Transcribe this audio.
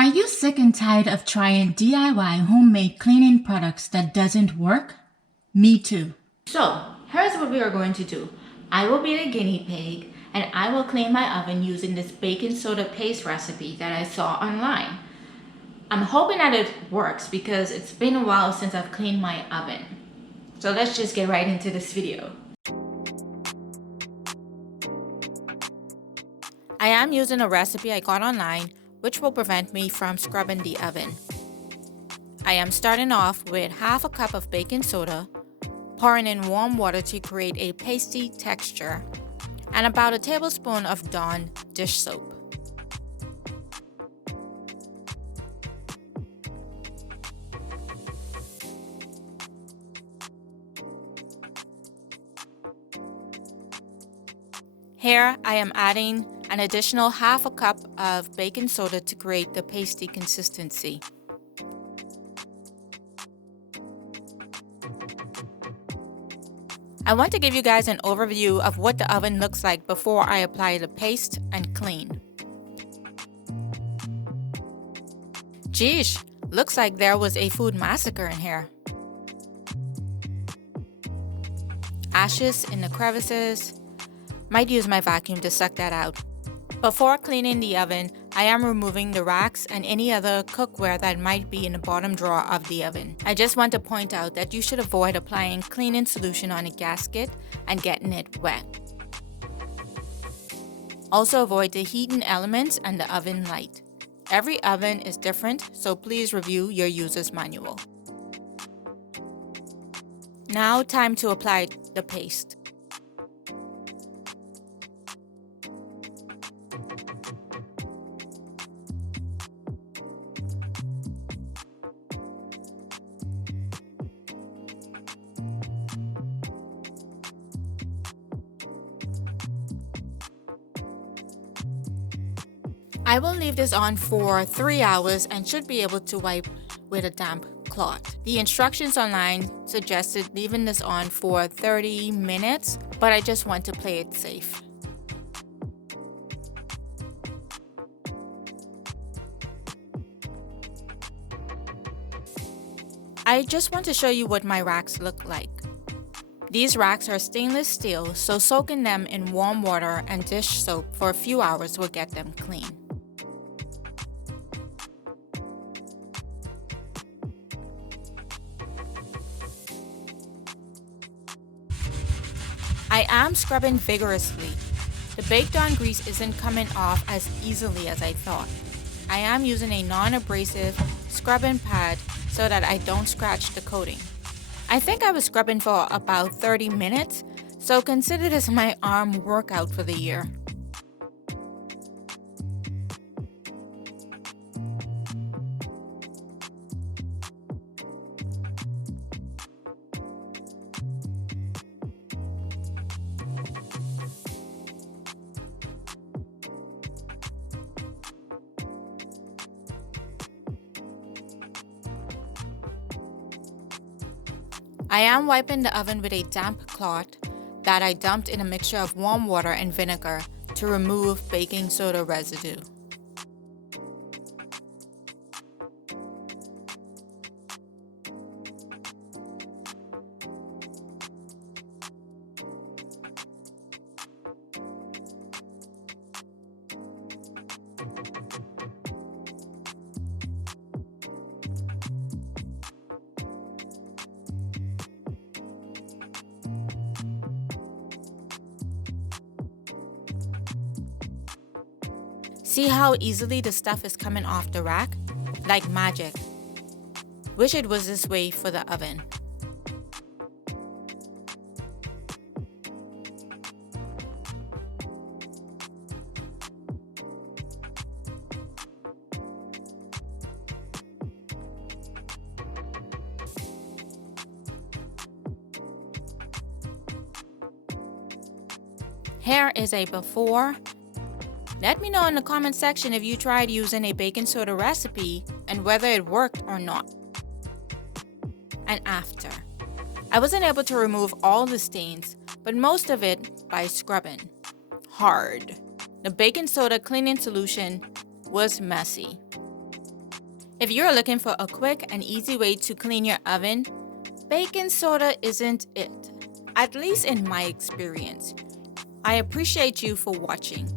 Are you sick and tired of trying DIY homemade cleaning products that doesn't work? Me too. So, here's what we are going to do. I will be the guinea pig and I will clean my oven using this baking soda paste recipe that I saw online. I'm hoping that it works because it's been a while since I've cleaned my oven. So let's just get right into this video. I am using a recipe I got online which will prevent me from scrubbing the oven. I am starting off with half a cup of baking soda, pouring in warm water to create a pasty texture, and about a tablespoon of Dawn dish soap. Here I am adding an additional half a cup of baking soda to create the pasty consistency. I want to give you guys an overview of what the oven looks like before I apply the paste and clean. Geesh, looks like there was a food massacre in here. Ashes in the crevices. Might use my vacuum to suck that out. Before cleaning the oven, I am removing the racks and any other cookware that might be in the bottom drawer of the oven. I just want to point out that you should avoid applying cleaning solution on a gasket and getting it wet. Also avoid the heating elements and the oven light. Every oven is different, so please review your user's manual. Now time to apply the paste. I will leave this on for 3 hours and should be able to wipe with a damp cloth. The instructions online suggested leaving this on for 30 minutes, but I just want to play it safe. I just want to show you what my racks look like. These racks are stainless steel, so soaking them in warm water and dish soap for a few hours will get them clean. I am scrubbing vigorously. The baked on grease isn't coming off as easily as I thought. I am using a non-abrasive scrubbing pad so that I don't scratch the coating. I think I was scrubbing for about 30 minutes, so consider this my arm workout for the year. I am wiping the oven with a damp cloth that I dumped in a mixture of warm water and vinegar to remove baking soda residue. See how easily the stuff is coming off the rack? Like magic. Wish it was this way for the oven. Here is a before. Let me know in the comment section if you tried using a baking soda recipe and whether it worked or not. And after. I wasn't able to remove all the stains, but most of it by scrubbing. Hard. The baking soda cleaning solution was messy. If you're looking for a quick and easy way to clean your oven, baking soda isn't it, at least in my experience. I appreciate you for watching.